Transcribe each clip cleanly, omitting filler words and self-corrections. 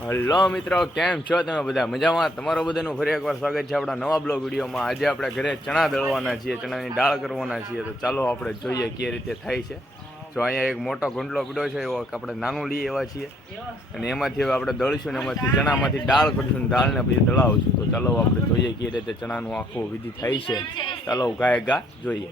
Hello મિત્રો, કેમ છો તમે બધા? મજામાં? તમારું બધાનું ફરી એકવાર સ્વાગત છે આપણા નવા બ્લોગ વિડીયોમાં. આજે આપણે ઘરે ચણા દળવાના છીએ, ચણાની દાળ કરવાના છીએ. તો ચાલો આપણે જોઈએ કઈ રીતે થાય છે. જો અહીંયા એક મોટો ગુંડલો પીડ્યો છે, એવો આપણે નાનું લઈએ એવા છીએ, અને એમાંથી હવે આપણે દળીશું ને એમાંથી ચણામાંથી દાળ કરીશું ને દાળને પછી દળાવશું. તો ચાલો આપણે જોઈએ કઈ રીતે ચણાનું આખું વિધિ થાય છે. ચાલો ગા જોઈએ.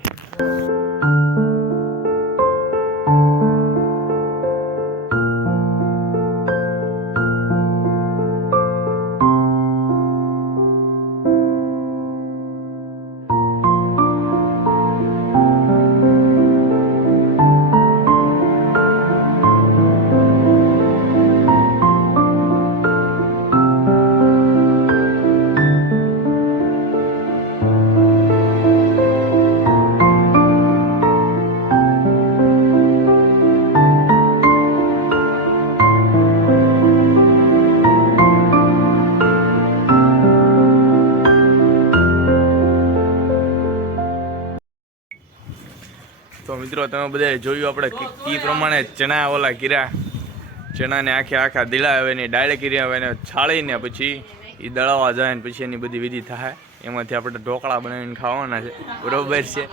તો મિત્રો, તમે બધા જોયું આપણે એ પ્રમાણે ચણા ઓલા કર્યા, ચણાને આખા દીલા આવે ને ડાળ કરી આવે ને છાળીને પછી એ દળાવવા જાય ને પછી એની બધી વિધિ થાય. એમાંથી આપણે ઢોકળા બનાવીને ખાવાના છે, બરોબર છે.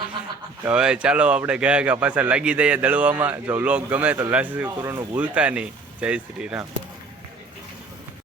તો હવે ચાલો આપણે ગયા પાછા લાગી દઈએ દળવામાં. જો વ્લોગ ગમે તો લાઈક કરવાનું ભૂલતા નહીં. જય શ્રી રામ.